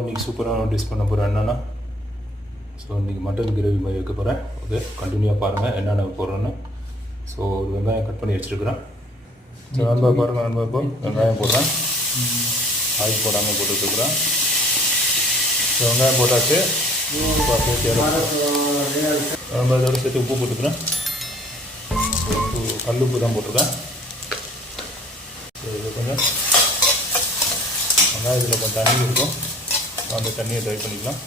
இன்றைக்கி சூப்பரான டிஷ் பண்ண போகிறேன் என்னென்னா ஸோ இன்றைக்கி மட்டன் கிரேவி மாதிரி வைக்க போகிறேன் ஓகே கண்டினியூவாக பாருங்கள் என்னென்ன போடுறேன்னு ஸோ ஒரு வெங்காயம் கட் பண்ணி வச்சுருக்கிறேன். ஸோ நண்பா பாருங்கள் நண்பா இப்போ வெங்காயம் போடுறேன். ஆயில் போடாமல் போட்டுருக்குறேன் ஸோ வெங்காயம் போட்டாச்சு. நம்ம இதோட சேர்த்து உப்பு போட்டுக்கிறேன். உப்பு கல் உப்பு தான் போட்டிருக்கேன். ஸோ இது கொஞ்சம் வெங்காயத்தில் கொஞ்சம் தண்ணி இருக்கும். அந்த தண்ணியை ட்ரை பண்ணிக்கலாம்.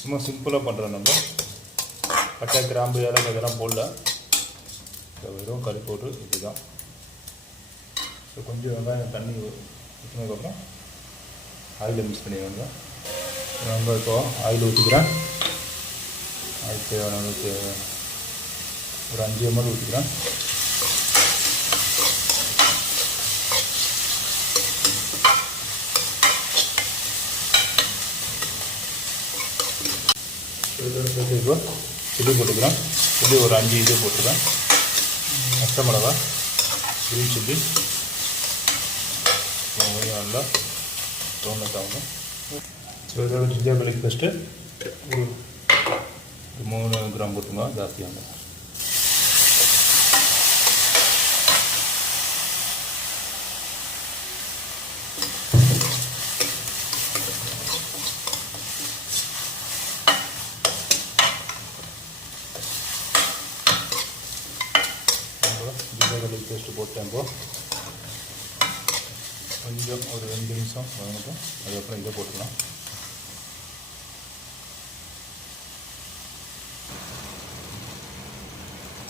சும்மா சிம்பிளாக பண்ணுறோம் நம்ம. பட்டை கிராம்பு ஏலக்காய் இதெல்லாம் போடல. வெறும் கறி போட்டு இதுதான் கொஞ்சம் வெங்காயம் தண்ணி ஊற்றினதுக்கப்புறம் ஆயிலை மிக்ஸ் பண்ணிடுவாங்க. நம்ம இப்போ ஆயில் ஊற்றிக்கிறேன் ஆயில் தேவையான அளவுக்கு ஒரு அஞ்சு எம்எல் ஊற்றிக்கிறேன் இப்போ சில்லி போட்டுக்கிறேன். சில்லி ஒரு அஞ்சு இது போட்டுக்கிறேன். பச்சை மிளகா கிரீன் சில்லி நல்லா ப்ரௌனஸ் ஆகணும் ஸோ இதோட ஜிஞ்சர் garlic பேஸ்ட்டு ஒரு ஒரு மூணு கிராம் போட்டுங்க ஜாஸ்தியாக ஜிஞ்சர் garlic பேஸ்ட்டு போட்டேன் இப்போ கொஞ்சம் ஒரு ரெண்டு நிமிஷம் வதங்கட்டும் அதுக்கப்புறம் இதை போட்டுக்கலாம்.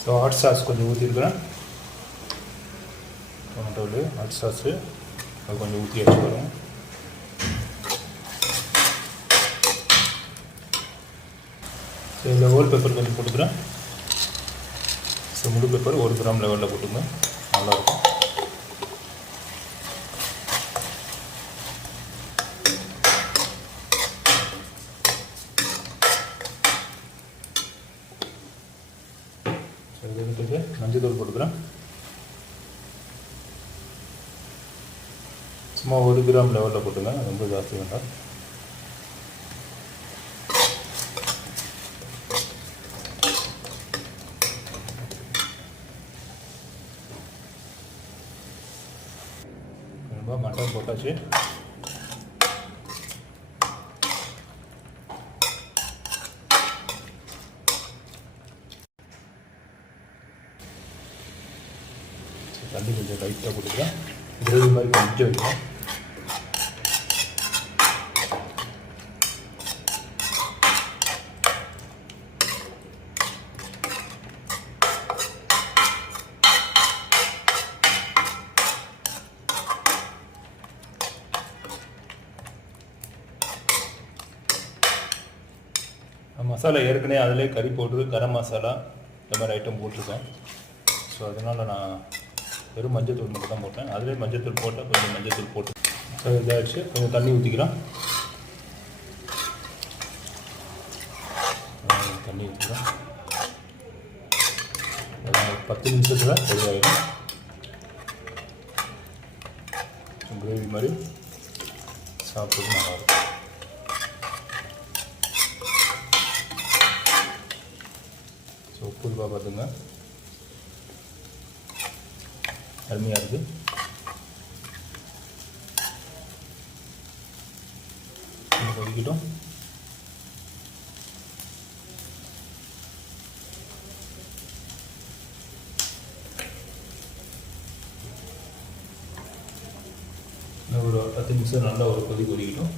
ஸோ ஹாட் சாஸ் கொஞ்சம் ஊற்றிருக்கிறேன் டொமேட்டோவில் ஹாட் சாஸு அது கொஞ்சம் ஊற்றி வச்சுக்கிறோம் ஸோ இதில் ஹோல் பேப்பர் கொஞ்சம் போட்டுக்கிறேன். ஸோ முழு பேப்பர் ஒரு கிராம் லெவலில் போட்டுங்க நல்லாயிருக்கும். இது மஞ்சள் தூள் போட்டுக்கிறேன். சும்மா ஒரு கிராம் லெவலில் போட்டுங்க ரொம்ப ஜாஸ்தி வேண்டாம். ரொம்ப மட்டன் போட்டாச்சு. தண்ணி கொஞ்சம் லைட்டாக கொடுக்குறேன். கிரேவி மாதிரி கொஞ்சம் வைக்கலாம் மசாலா ஏற்கனவே அதிலே கறி போட்டு கரம் மசாலா இந்த மாதிரி ஐட்டம் போட்டிருக்கேன். ஸோ அதனால் நான் வெறும் மஞ்சத்தூள் மட்டும் தான் போட்டேன். அதிலே மஞ்சத்தூள் போட்டால் கொஞ்சம் மஞ்சத்தூள் போட்டு ஸோ இதாகிடுச்சு கொஞ்சம் தண்ணி ஊற்றிக்கலாம் தண்ணி ஊற்றிக்கலாம் பத்து நிமிஷத்தில் ரெடியாகிடும் கிரேவி மாதிரி சாப்பிட்டு நல்லாயிருக்கும். ஸோ உப்புல்பா பார்த்துங்க அருமையாக இருக்குது கொதிக்கட்டும். ஒரு பத்து நிமிஷம் நல்லா ஒரு கொதி கொதிக்கட்டும்.